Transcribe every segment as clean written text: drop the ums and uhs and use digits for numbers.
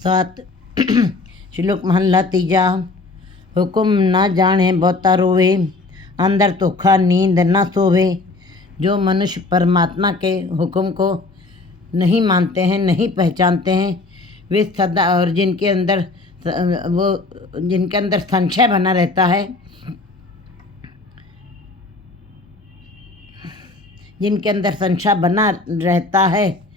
सात श्लोक महला तीजा। हुकुम न जाने बहुता रोवे, अंदर धोखा नींद न सोवे। जो मनुष्य परमात्मा के हुक्म को नहीं मानते हैं, नहीं पहचानते हैं, वे सदा और जिनके अंदर संशय बना रहता है, जिनके अंदर संशय बना रहता है,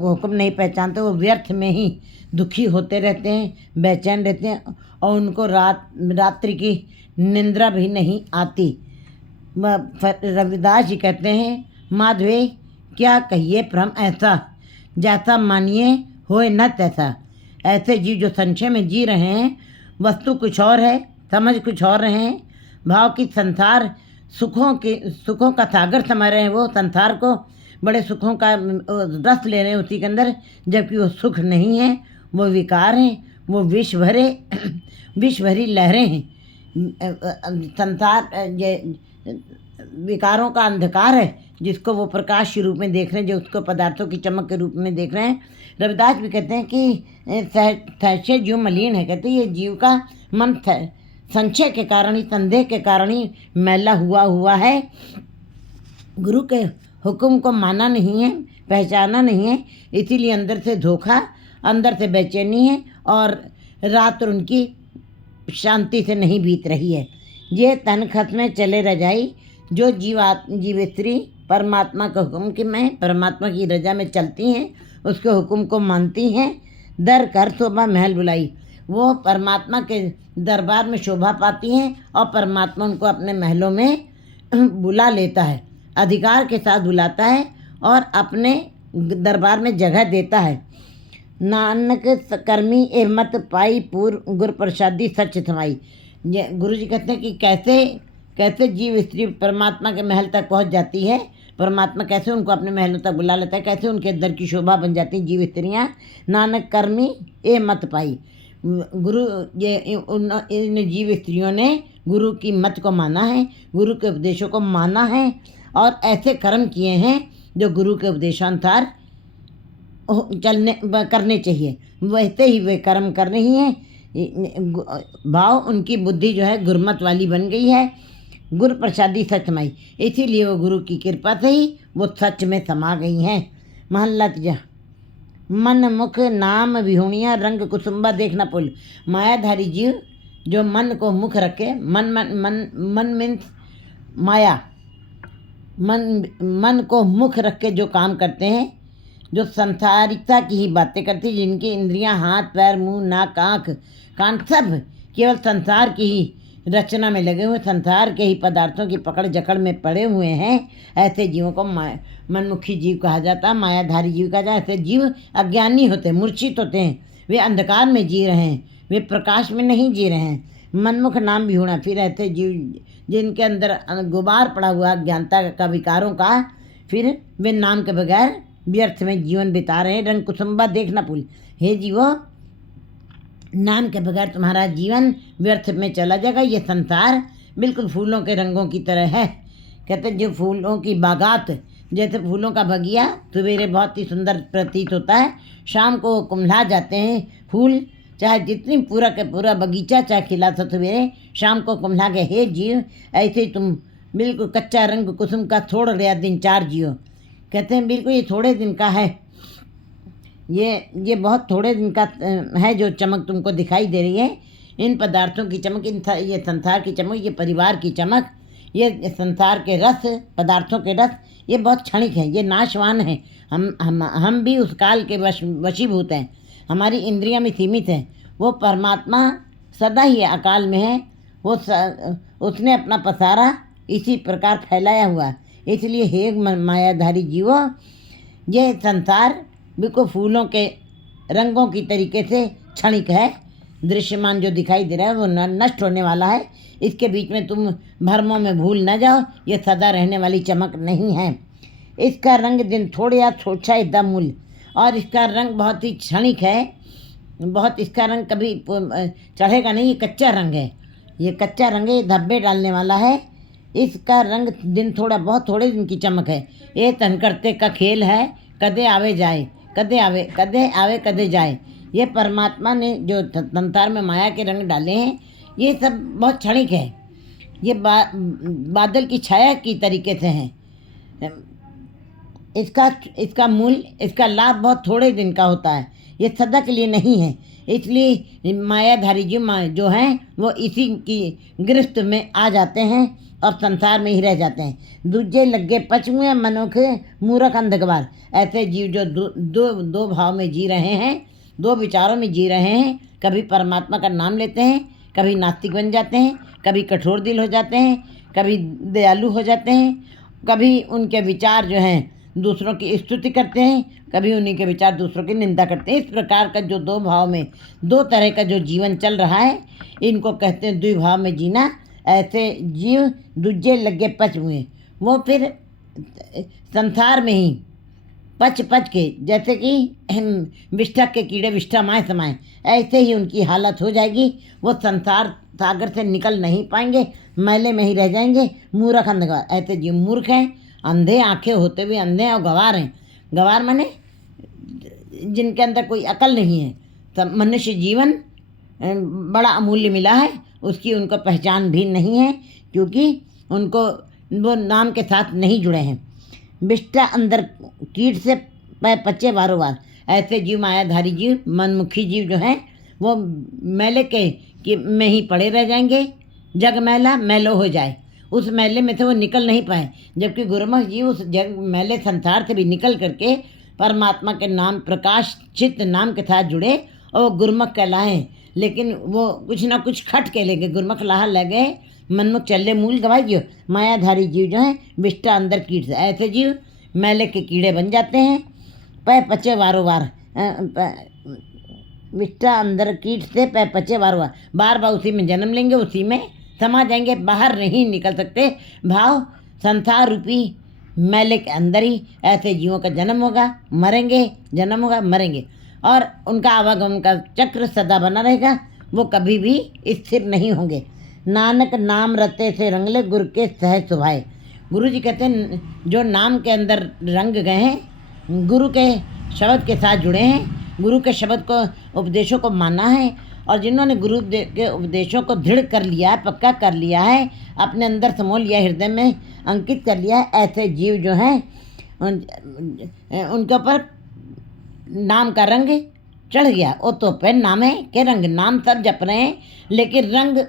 हुक्म नहीं पहचानते, वो व्यर्थ में ही दुखी होते रहते हैं, बेचैन रहते हैं और उनको रात्रि की निंद्रा भी नहीं आती। रविदास जी कहते हैं, माधवे क्या कहिए भ्रम ऐसा, जैसा मानिए होए न तैसा। ऐसे जीव जो संशय में जी रहे हैं, वस्तु कुछ और है, समझ कुछ और रहे हैं, भाव की संसार सुखों का सागर समा रहे हैं, वो संसार को बड़े सुखों का रस ले रहे हैं उसी के अंदर, जबकि वो सुख नहीं है, वो विकार हैं, वो विष भरी लहरें हैं। संसार ये विकारों का अंधकार है, जिसको वो प्रकाश के रूप में देख रहे हैं, जो उसको पदार्थों की चमक के रूप में देख रहे हैं। रविदास भी कहते हैं कि संशय जीव मलिन है। कहते हैं ये जीव का मन संशय के कारण ही, संदेह के कारण ही मैला हुआ है। गुरु के हुक्म को माना नहीं है, पहचाना नहीं है, इसीलिए अंदर से धोखा, अंदर से बेचैनी है और रात उनकी शांति से नहीं बीत रही है। ये तन खत में चले रजाई, जो जीव स्त्री परमात्मा के हुक्म में, परमात्मा की रजा में चलती हैं, उसके हुक्म को मानती हैं। दर कर शोभा महल बुलाई, वो परमात्मा के दरबार में शोभा पाती हैं और परमात्मा उनको अपने महलों में बुला लेता है, अधिकार के साथ बुलाता है और अपने दरबार में जगह देता है। नानक कर्मी ए मत पाई, पूर्व गुर प्रसादी सच थमाई। गुरु जी कहते हैं कि कैसे जीव स्त्री परमात्मा के महल तक पहुंच जाती है, परमात्मा कैसे उनको अपने महलों तक बुला लेता है, कैसे उनके अंदर की शोभा बन जाती है जीव स्त्रियाँ। नानक कर्मी ए मत पाई, गुरु इन जीव स्त्रियों ने गुरु की मत को माना है, गुरु के उपदेशों को माना है और ऐसे कर्म किए हैं जो गुरु के उपदेशानुसार करने चाहिए, वैसे ही वे कर्म कर रही हैं। भाव उनकी बुद्धि जो है गुरमत वाली बन गई है, गुर प्रसादी सचमाई, इसीलिए वो गुरु की कृपा से ही वो सच में समा गई हैं। महला तीजा। मन मुख नाम विहुणिया, रंग कुसुम्बा देखना पुल। मायाधारी जीव जो मन को मुख रखे, मन मीन्स माया, मन को मुख रख के जो काम करते हैं, जो संसारिकता की ही बातें करती, जिनकी इंद्रियां हाथ पैर मुंह नाक आँख कान सब केवल संसार की ही रचना में लगे हुए, संसार के ही पदार्थों की पकड़ जकड़ में पड़े हुए हैं, ऐसे जीवों को मनमुखी जीव कहा जाता है, मायाधारी जीव कहा जाता है। ऐसे जीव अज्ञानी होते हैं, मूर्छित होते हैं, वे अंधकार में जी रहे हैं, वे प्रकाश में नहीं जी रहे हैं। मनमुख नाम भी होना, फिर ऐसे जीव जिनके अंदर गुबार पड़ा हुआ अज्ञानता का, विकारों का, फिर वे नाम के बगैर व्यर्थ में जीवन बिता रहे हैं। रंग कुसुम्बा देखना पुल, हे जीवो नाम के बगैर तुम्हारा जीवन व्यर्थ में चला जाएगा। ये संसार बिल्कुल फूलों के रंगों की तरह है। कहते जो फूलों की बागात, जैसे फूलों का बगिया सवेरे बहुत ही सुंदर प्रतीत होता है, शाम को कुम्हला जाते हैं फूल, चाहे जितनी पूरा के पूरा बगीचा चाहे खिला था सवेरे, शाम को कुम्हला गए। हे जीव ऐसे ही तुम बिल्कुल कच्चा रंग कुसुम का छोड़ रहा दिन चार जियो। कहते हैं बिल्कुल ये थोड़े दिन का है, ये बहुत थोड़े दिन का है जो चमक तुमको दिखाई दे रही है। इन पदार्थों की चमक, ये संसार की चमक, ये परिवार की चमक, ये संसार के रस, पदार्थों के रस, ये बहुत क्षणिक है, ये नाशवान है। हम भी उस काल के वशीभूत हैं, हमारी इंद्रियां भी सीमित हैं। वो परमात्मा सदा ही अकाल में है, वो उसने अपना पसारा इसी प्रकार फैलाया हुआ। इसलिए हे मायाधारी जीवो, ये संसार बिल्कुल फूलों के रंगों की तरीके से क्षणिक है, दृश्यमान जो दिखाई दे रहा है वो नष्ट होने वाला है। इसके बीच में तुम भ्रमों में भूल न जाओ, ये सदा रहने वाली चमक नहीं है। इसका रंग दिन थोड़े या सोचा एकदम मूल, और इसका रंग बहुत ही क्षणिक है, बहुत, इसका रंग कभी चढ़ेगा नहीं, ये कच्चा रंग है, ये कच्चा रंग है, ये धब्बे डालने वाला है। इसका रंग दिन थोड़ा बहुत थोड़े दिन की चमक है, ये तन करते का खेल है, कदे आवे जाए, कदे आवे कदे जाए। ये परमात्मा ने जो संसार में माया के रंग डाले हैं, ये सब बहुत क्षणिक है। ये बादल की छाया की तरीके से हैं। इसका मूल्य, इसका लाभ बहुत थोड़े दिन का होता है, ये सदा के लिए नहीं है। इसलिए मायाधारी जो हैं वो इसी की गिरफ्त में आ जाते हैं और संसार में ही रह जाते हैं। दूजे लगे पचमुए मनुख मूर्ख अंधकवार। ऐसे जीव जो दो भाव में जी रहे हैं, दो विचारों में जी रहे हैं, कभी परमात्मा का नाम लेते हैं, कभी नास्तिक बन जाते हैं, कभी कठोर दिल हो जाते हैं, कभी दयालु हो जाते हैं, कभी उनके विचार जो हैं दूसरों की स्तुति करते हैं, कभी उन्हीं के विचार दूसरों की निंदा करते हैं। इस प्रकार का जो दो भाव में, दो तरह का जो जीवन चल रहा है, इनको कहते हैं द्विभाव में जीना। ऐसे जीव दूजे लगे पच हुए, वो फिर संसार में ही पच के, जैसे कि विष्ठा के कीड़े विष्ठा माए समाए, ऐसे ही उनकी हालत हो जाएगी। वो संसार सागर से निकल नहीं पाएंगे, मैले में ही रह जाएंगे। मूर्ख अंधकार, ऐसे जीव मूर्ख हैं, अंधे, आंखें होते हुए अंधे और गंवार हैं। गंवार माने जिनके अंदर कोई अकल नहीं है। सब मनुष्य जीवन बड़ा अमूल्य मिला है, उसकी उनको पहचान भी नहीं है, क्योंकि उनको वो नाम के साथ नहीं जुड़े हैं। बिष्टा अंदर कीट से पचे बारों बार। ऐसे जीव मायाधारी जीव, मनमुखी जीव जो हैं, वो मैले के में ही पड़े रह जाएंगे। जग मैला मैलो हो जाए, उस मैले में से वो निकल नहीं पाए। जबकि गुरुमुख जीव उस जग मैले संसार से भी निकल करके परमात्मा के नाम, प्रकाश चित्त नाम के साथ जुड़े और वो गुरुमुख कहलाएं। लेकिन वो कुछ ना कुछ खट के लेंगे, गुरुमुख लाहा लगे, मनमुख चले मूल गवाइयो। मायाधारी जीव जो हैं बिष्टा अंदर कीट से, ऐसे जीव मैले के कीड़े बन जाते हैं। पै पचे वारों बार, बिष्टा अंदर कीट से पै पचे वारों बार, बार बार उसी में जन्म लेंगे, उसी में समा जाएंगे, बाहर नहीं निकल सकते। भाव संसार रूपी मैले के अंदर ही ऐसे जीवों का जन्म होगा, मरेंगे, जन्म होगा, मरेंगे, और उनका आवागमन का चक्र सदा बना रहेगा। वो कभी भी स्थिर नहीं होंगे। नानक नाम रते से रंगले गुरु के सहज सुभाए। गुरु जी कहते हैं जो नाम के अंदर रंग गए हैं, गुरु के शब्द के साथ जुड़े हैं, गुरु के शब्द को, उपदेशों को माना है, और जिन्होंने गुरु के उपदेशों को दृढ़ कर लिया है, पक्का कर लिया है, अपने अंदर समो लिया, हृदय में अंकित कर लिया है, ऐसे जीव जो हैं उनके ऊपर नाम का रंग चढ़ गया। वो तो पे नामे के रंग, नाम सब जप रहे हैं, लेकिन रंग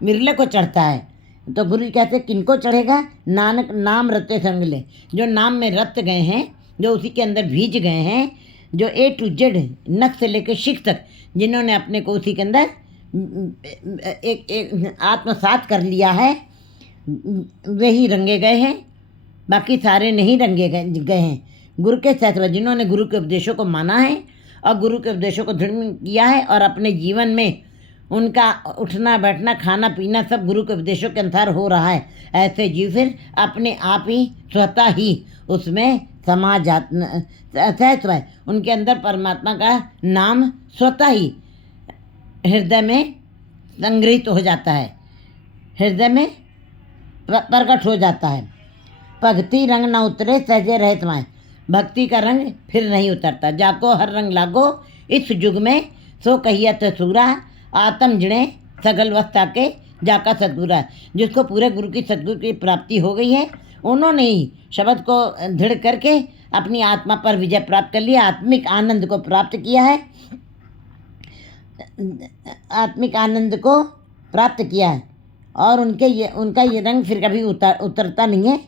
मिरले को चढ़ता है। तो गुरु जी कहते हैं किनको चढ़ेगा? नानक नाम रते संगले, जो नाम में रत गए हैं, जो उसी के अंदर भीज गए हैं, जो ए टू जेड नख से लेकर शिख तक, जिन्होंने अपने को उसी के अंदर एक आत्मसात कर लिया है, वे ही रंगे गए हैं, बाकी सारे नहीं रंगे गए हैं। गुरु के साथ जिन्होंने गुरु के उपदेशों को माना है और गुरु के उपदेशों को दृढ़ किया है, और अपने जीवन में उनका उठना बैठना खाना पीना सब गुरु के उपदेशों के अनुसार हो रहा है, ऐसे जीव फिर अपने आप ही स्वतः ही उसमें समा सहज है। उनके अंदर परमात्मा का नाम स्वतः ही हृदय में संग्रहित हो जाता है, हृदय में प्रकट हो जाता है। भक्ति रंग न उतरे सहजे रहे तुम्हारे, भक्ति का रंग फिर नहीं उतरता। जाको हर रंग लागो इस युग में, सो कहिया तो सूरा आत्म जिणे सगल वस्ता के जाका सतगुरा। जिसको पूरे गुरु की सतगुरु की प्राप्ति हो गई है, उन्होंने ही शब्द को दृढ़ करके अपनी आत्मा पर विजय प्राप्त कर लिया, आत्मिक आनंद को प्राप्त किया है, आत्मिक आनंद को प्राप्त किया है। और उनका ये रंग फिर कभी उतरता नहीं है।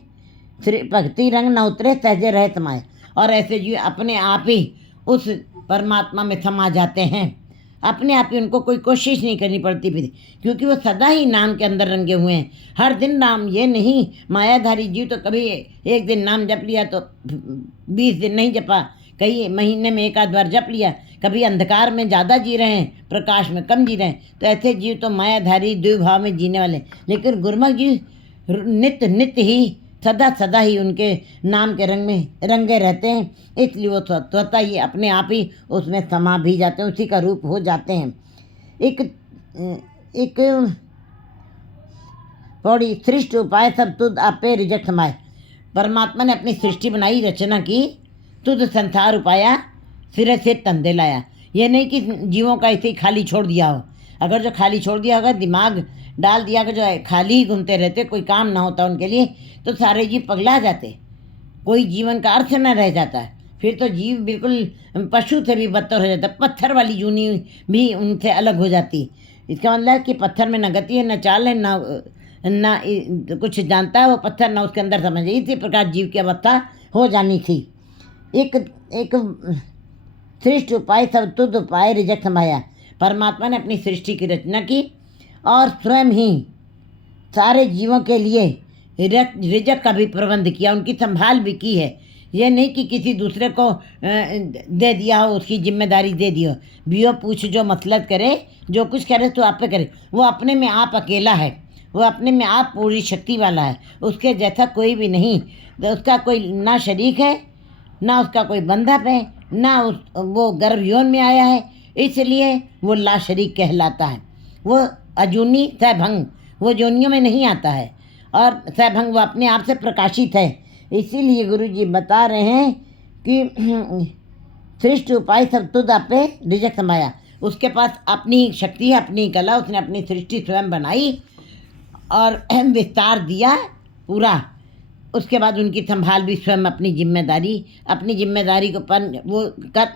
फिर भक्ति रंग न उतरे सहजे रहे समाए, और ऐसे जीव अपने आप ही उस परमात्मा में समा जाते हैं, अपने आप ही, उनको कोई कोशिश नहीं करनी पड़ती फिर, क्योंकि वो सदा ही नाम के अंदर रंगे हुए हैं। हर दिन नाम, ये नहीं मायाधारी जीव तो कभी एक दिन नाम जप लिया तो 20 दिन नहीं जपा, कई महीने में एक आध बार जप लिया, कभी अंधकार में ज़्यादा जी रहे हैं, प्रकाश में कम जी रहे हैं। तो ऐसे जीव तो मायाधारी द्विभाव में जीने वाले। लेकिन गुरुमुख जी नित्य नित्य ही सदा ही उनके नाम के रंग में रंगे रहते हैं, इसलिए वो स्वतः ही अपने आप ही उसमें समा भी जाते हैं, उसी का रूप हो जाते हैं। एक थोड़ी सृष्ट उपाय सब तुद आपे रिजट समाए। परमात्मा ने अपनी सृष्टि बनाई, रचना की, तुद संसार उपाया, सिरे से तंदे लाया। ये नहीं कि जीवों का ऐसे ही खाली छोड़ दिया हो। अगर जो खाली छोड़ दिया होगा, दिमाग डाल दिया, अगर जो खाली ही घूमते रहते, कोई काम ना होता उनके लिए, तो सारे जीव पगला जाते, कोई जीवन का अर्थ न रह जाता है। फिर तो जीव बिल्कुल पशु से भी बदतर हो जाता, पत्थर वाली जूनी भी उनसे अलग हो जाती। इसका मतलब है कि पत्थर में न गति है, न चाल है, न कुछ जानता है वो पत्थर, न उसके अंदर समझ। इसी प्रकार जीव की अवस्था हो जानी थी। एक एक श्रेष्ठ उपाय सब तुद उपाय रिजक समाया। परमात्मा ने अपनी सृष्टि की रचना की और स्वयं ही सारे जीवों के लिए रिजक का भी प्रबंध किया, उनकी संभाल भी की है। यह नहीं कि किसी दूसरे को दे दिया हो, उसकी जिम्मेदारी दे दी हो। बियो पूछ जो मसलत करे, जो कुछ करे तो आप पे करे। वो अपने में आप अकेला है, वो अपने में आप पूरी शक्ति वाला है, उसके जैसा कोई भी नहीं। तो उसका कोई ना शरीक है, ना उसका कोई बंधप है, ना वो गर्भ यौन में आया है, इसलिए वो ला शरीक कहलाता है। वो अजूनी सैभंग, वो जोनियों में नहीं आता है, और सैभंग वो अपने आप से प्रकाशित है। इसीलिए गुरु जी बता रहे हैं कि श्रेष्ठ उपाय सब तुद आपे रिजक समाया। उसके पास अपनी शक्ति है, अपनी कला, उसने अपनी सृष्टि स्वयं बनाई और विस्तार दिया पूरा। उसके बाद उनकी संभाल भी स्वयं अपनी जिम्मेदारी को वो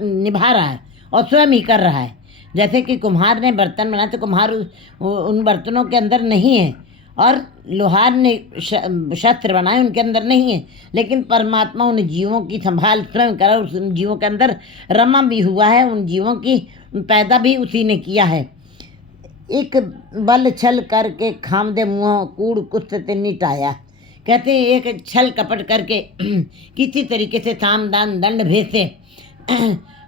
निभा रहा है और स्वयं ही कर रहा है। जैसे कि कुम्हार ने बर्तन बनाया तो कुम्हार उन बर्तनों के अंदर नहीं है, और लोहार ने शस्त्र बनाए, उनके अंदर नहीं है, लेकिन परमात्मा उन जीवों की संभाल स्वयं करा, उन जीवों के अंदर रमा भी हुआ है, उन जीवों की पैदा भी उसी ने किया है। एक बल छल करके खाम दे मुँह कूड़ कुछ तिन्नी टाया। कहते हैं एक छल कपट करके किसी तरीके से साम दान दंड भेद से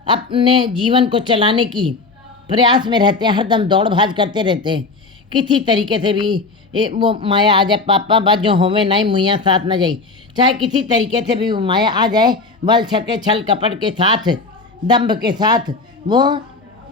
अपने जीवन को चलाने की प्रयास में रहते हैं, हरदम दौड़ भाज करते रहते हैं। किसी तरीके से भी वो माया आ जाए, पापा बात जो होवे नहीं मुइया साथ न जाई, चाहे किसी तरीके से भी वो माया आ जाए, बल छके छल कपट के साथ, दंभ के साथ वो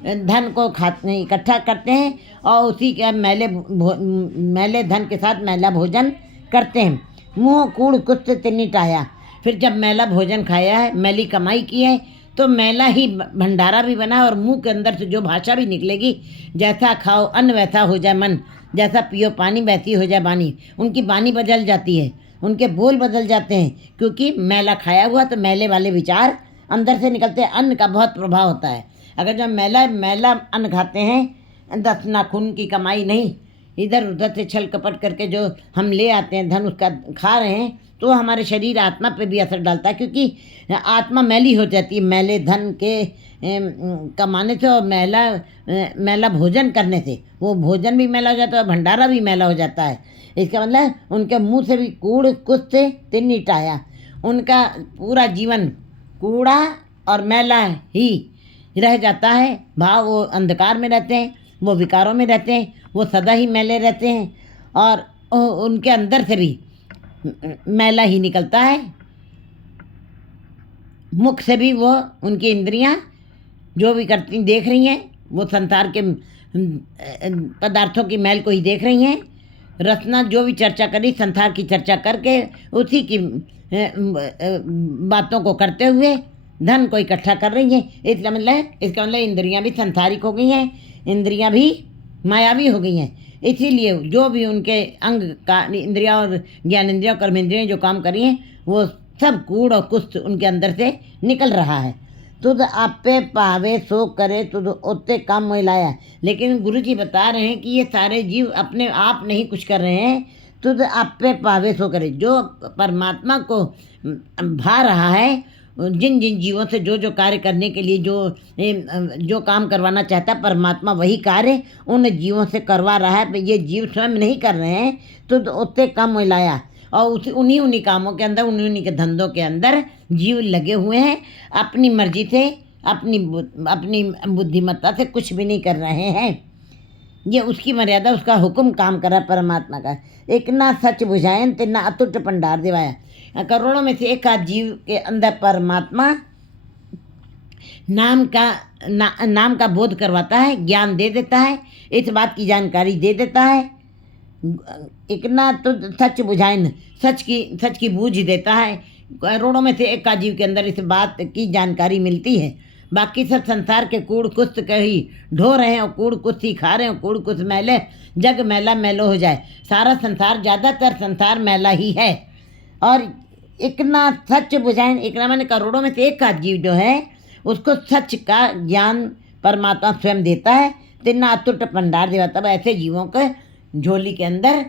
धन को इकट्ठा करते हैं और उसी के मैले धन के साथ मैला भोजन करते हैं। मुँह कूड़ कुछ तिन्नी टाया। फिर जब मैला भोजन खाया है, मैली कमाई की है, तो मैला ही भंडारा भी बना, और मुंह के अंदर से जो भाषा भी निकलेगी, जैसा खाओ अन्न वैसा हो जाए मन, जैसा पियो पानी वैसी हो जाए बानी। उनकी बानी बदल जाती है, उनके बोल बदल जाते हैं, क्योंकि मैला खाया हुआ तो मैले वाले विचार अंदर से निकलते हैं। अन्न का बहुत प्रभाव होता है। अगर जब मैला अन्न खाते हैं, 10 नाखून की कमाई नहीं, इधर उधर से छल कपट करके जो हम ले आते हैं धन, उसका खा रहे हैं, तो हमारे शरीर आत्मा पे भी असर डालता है, क्योंकि आत्मा मैली हो जाती है मैले धन के कमाने से और मैला भोजन करने से। वो भोजन भी मैला हो जाता है और भंडारा भी मैला हो जाता है। इसका मतलब उनके मुंह से भी कूड़ कुछ से तिन्नी टाया। उनका पूरा जीवन कूड़ा और मैला ही रह जाता है। भाव वो अंधकार में रहते हैं, वो विकारों में रहते हैं, वो सदा ही मैले रहते हैं, और उनके अंदर से भी मैला ही निकलता है। मुख से भी वो उनकी इंद्रियां जो भी करती देख रही हैं, वो संसार के पदार्थों की मैल को ही देख रही हैं। रचना जो भी चर्चा करी, संसार की चर्चा करके उसी की बातों को करते हुए धन को इकट्ठा कर रही हैं। इसका मतलब इंद्रियां भी संसारिक हो गई हैं, इंद्रियां भी मायावी हो गई हैं। इसीलिए जो भी उनके अंग का इंद्रियां और ज्ञानेंद्रियां कर्मेंद्रियां जो काम करी हैं, वो सब कूड़ और कुछ उनके अंदर से निकल रहा है। तुद आपे पावे सो करे तुद उतने काम मोहिलाया। लेकिन गुरु जी बता रहे हैं कि ये सारे जीव अपने आप नहीं कुछ कर रहे हैं। तुद आपे पावे सो करे, जो परमात्मा को भा रहा है, जिन जिन जीवों से जो जो कार्य करने के लिए जो काम करवाना चाहता है परमात्मा, वही कार्य उन जीवों से करवा रहा है। ये जीव स्वयं नहीं कर रहे हैं, तो उतने कम मिलाया, और उन्हीं कामों के अंदर, उन्हीं के धंधों के अंदर जीव लगे हुए हैं। अपनी मर्जी से, अपनी बुद्धिमत्ता से कुछ भी नहीं कर रहे हैं। ये उसकी मर्यादा, उसका हुक्म काम कर रहा है परमात्मा का। एक ना सच बुझाएं ते ना अतुट भंडार दिवाया। करोड़ों में से एक आध जीव के अंदर परमात्मा नाम का बोध करवाता है, ज्ञान दे देता है, इस बात की जानकारी दे देता है। एक ना तो सच बुझाएं, सच की बूझ देता है। करोड़ों में से एक का जीव के अंदर इस बात की जानकारी मिलती है। बाकी सब संसार के कूड़ कुस्त कही ढो रहे हैं और कूड़ कुस्त ही खा रहे हैं, कूड़ कुस्त मैले जग मैला मैलो हो जाए। सारा संसार, ज़्यादातर संसार मैला ही है। और इतना सच बुझाएं, इतना मैंने करोड़ों में से एक का जीव जो है उसको सच का ज्ञान परमात्मा स्वयं देता है। तिन्ना अतुट भंडार देवा। तब ऐसे जीवों के झोली के अंदर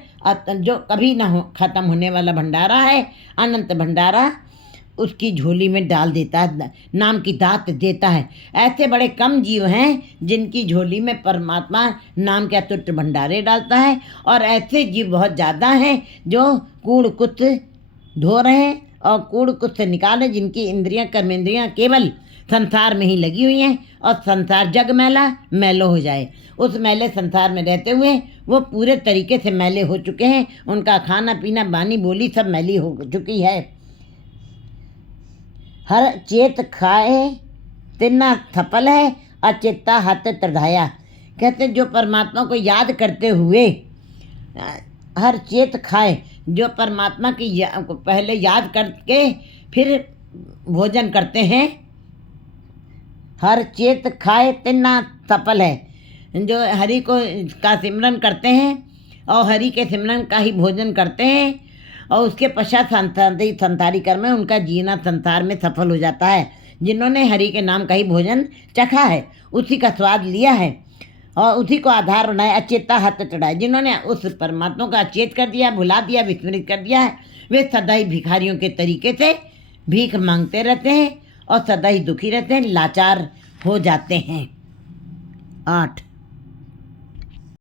जो कभी ना खत्म होने वाला भंडारा है, अनंत भंडारा, उसकी झोली में डाल देता है, नाम की दात देता है। ऐसे बड़े कम जीव हैं जिनकी झोली में परमात्मा नाम के अतुट भंडारे डालता है, और ऐसे जीव बहुत ज़्यादा हैं जो कूड़ कुछ ढो रहे हैं और कूड़ कुछ से निकाले, जिनकी इंद्रियां कर्मेंद्रियां केवल संसार में ही लगी हुई हैं, और संसार जग मैला मैलो हो जाए। उस मैले संसार में रहते हुए वो पूरे तरीके से मैले हो चुके हैं। उनका खाना पीना बानी बोली सब मैली हो चुकी है। हर चेत खाए तिन्ना थपल है, अचेता हाथ तढ़ाया। कहते जो परमात्मा को याद करते हुए हर चेत खाए, जो परमात्मा की पहले याद करके फिर भोजन करते हैं। हर चेत खाए तिन्ना सफल है, जो हरि को का सिमरन करते हैं और हरि के सिमरन का ही भोजन करते हैं, और उसके पश्चात संसारी कर्म है, उनका जीना संसार में सफल हो जाता है। जिन्होंने हरि के नाम का ही भोजन चखा है, उसी का स्वाद लिया है और उसी को आधार बनाया, अचेता हाथ चढ़ाए। जिन्होंने उस परमात्मा का अचेत कर दिया, भुला दिया, विस्मृत कर दिया है, वे सदा ही भिखारियों के तरीके से भीख मांगते रहते हैं और सदा ही दुखी रहते हैं, लाचार हो जाते हैं। 8